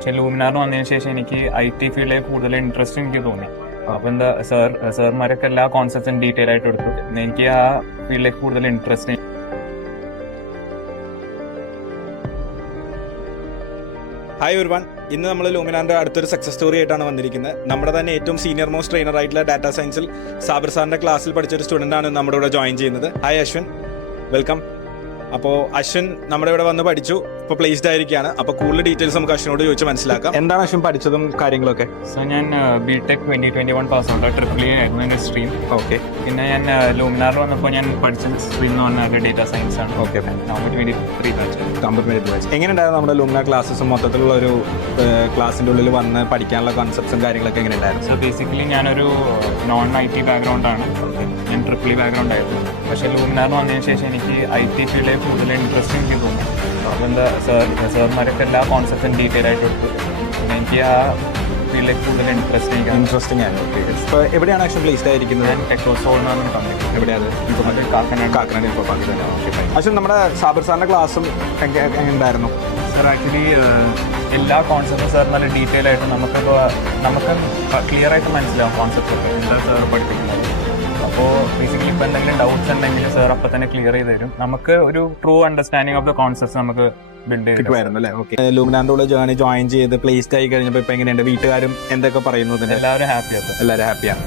പക്ഷെ ലൂമിനാറിന് വന്നതിന് ശേഷം എനിക്ക് IT ഫീൽഡിലേക്ക് കൂടുതൽ ഇൻട്രസ്റ്റ് എനിക്ക് തോന്നി. അപ്പൊ എന്താ സാർമാരൊക്കെ എല്ലാ കോൺസെപ്റ്റും ഡീറ്റെയിൽ ആയിട്ട് എടുത്തു. എനിക്ക് ആ ഫീൽഡിലേക്ക് കൂടുതൽ ഇൻട്രസ്റ്റ്. ഹായ് എവരിവൺ, ഇന്ന് നമ്മൾ ലൂമിനാറിന്റെ അടുത്തൊരു സക്സസ് സ്റ്റോറി ആയിട്ടാണ് വന്നിരിക്കുന്നത്. നമ്മുടെ തന്നെ ഏറ്റവും സീനിയർ മോസ്റ്റ് ട്രെയിനർ ആയിട്ടുള്ള ഡാറ്റാ സയൻസിൽ സാബിർ സാറിന്റെ ക്ലാസ്സിൽ പഠിച്ചൊരു സ്റ്റുഡൻ്റ് ആണ് നമ്മുടെ ഇവിടെ ജോയിൻ ചെയ്യുന്നത്. Hi Ashwin, welcome. അപ്പോൾ അശ്വിൻ നമ്മുടെ ഇവിടെ വന്ന് പഠിച്ചു, ഇപ്പോൾ പ്ലേസ്ഡ് ആയിരിക്കുകയാണ്. അപ്പോൾ കൂടുതൽ ഡീറ്റെയിൽസ് നമുക്ക് അശ്വിനോട് ചോദിച്ച് മനസ്സിലാക്കാം. എന്താണ് അശ്വിൻ പഠിച്ചതും കാര്യങ്ങളൊക്കെ? സോ ഞാൻ BTech 2021 pass out, triple A ആയിരുന്നു എൻ്റെ സ്ട്രീം. ഓക്കെ. പിന്നെ ഞാൻ ലൂമിനാറിൽ വന്നപ്പോൾ ഞാൻ പഠിച്ച സ്ട്രീം എന്ന് പറഞ്ഞാൽ ഡേറ്റാ സയൻസ് ആണ്. ഓക്കെ. November 23 batch. എങ്ങനെയുണ്ടായിരുന്നു നമ്മുടെ ലൂമിനാർ ക്ലാസ്സസും മൊത്തത്തിലുള്ള ഒരു ക്ലാസ്സിൻ്റെ ഉള്ളിൽ വന്ന് പഠിക്കാനുള്ള കോൺസെപ്റ്റ്സും കാര്യങ്ങളൊക്കെ എങ്ങനെയുണ്ടായിരുന്നു? സോ ബേസിക്കലി ഞാനൊരു നോൺ IT ബാക്ക്ഗ്രൗണ്ടാണ്. ഞാൻ ട്രിപ്പിൾ ഇ ബാക്ക്ഗ്രൗണ്ട് ആയിരുന്നു. പക്ഷേ ലൂമിനാറിന് വന്നതിന് ശേഷം എനിക്ക് IT ഫീൽഡിലേക്ക് കൂടുതൽ ഇൻട്രസ്റ്റ് എനിക്ക് തോന്നി. അപ്പോൾ എന്താ സാർമാരൊക്കെ എല്ലാ കോൺസെപ്റ്റും ഡീറ്റെയിൽ ആയിട്ട് എടുത്തു. പിന്നെ എനിക്ക് ആ ഫീൽഡിലേക്ക് കൂടുതൽ ഇൻട്രസ്റ്റിംഗ് ആണ്. ഓക്കെ. ഇപ്പോൾ എവിടെയാണ് ആക്ഷൻ പ്ലേസ്ഡ് ആയിരിക്കുന്നത്? ഞാൻ ടെക്നോസോൾ എന്നാണ് കമ്പനി. എവിടെയാണ്? അത് കാക്കനാട്. ഇപ്പോൾ പാകിസ്ഥാൻ. ഓക്കെ. ആക്ഷൻ നമ്മുടെ സാബിർ സാറിൻ്റെ ക്ലാസ്സും എങ്ങനെയുണ്ടായിരുന്നു? സാർ ആക്ച്വലി എല്ലാ കോൺസെപ്റ്റും സാർ നല്ല ഡീറ്റെയിൽ ആയിട്ട് നമുക്ക് ക്ലിയർ ആയിട്ട് മനസ്സിലാവും കോൺസെപ്റ്റ് ഒക്കെ എന്താ സാർ പഠിപ്പിക്കുന്നത്. അപ്പോൾ ബേസിക്കലി ഇപ്പോൾ എന്തെങ്കിലും ഡൗട്ട്സ് ഉണ്ടെങ്കിൽ സാർ അപ്പം തന്നെ ക്ലിയർ ചെയ്ത് തരും. നമുക്ക് ഒരു true understanding of the concepts നമുക്ക് ബിൽഡ് ചെയ്തു. ലൂമിനാറിന്റെ ഉള്ള ജേർണി ജോയിൻ ചെയ്ത് പ്ലേസ്ഡ് ആയി കഴിഞ്ഞപ്പോൾ ഇപ്പൊ എങ്ങനെയുണ്ട്? വീട്ടുകാരും എന്തൊക്കെ പറയുന്നു? എല്ലാവരും ഹാപ്പിയാണ്. എല്ലാവരും ഹാപ്പിയാണ്.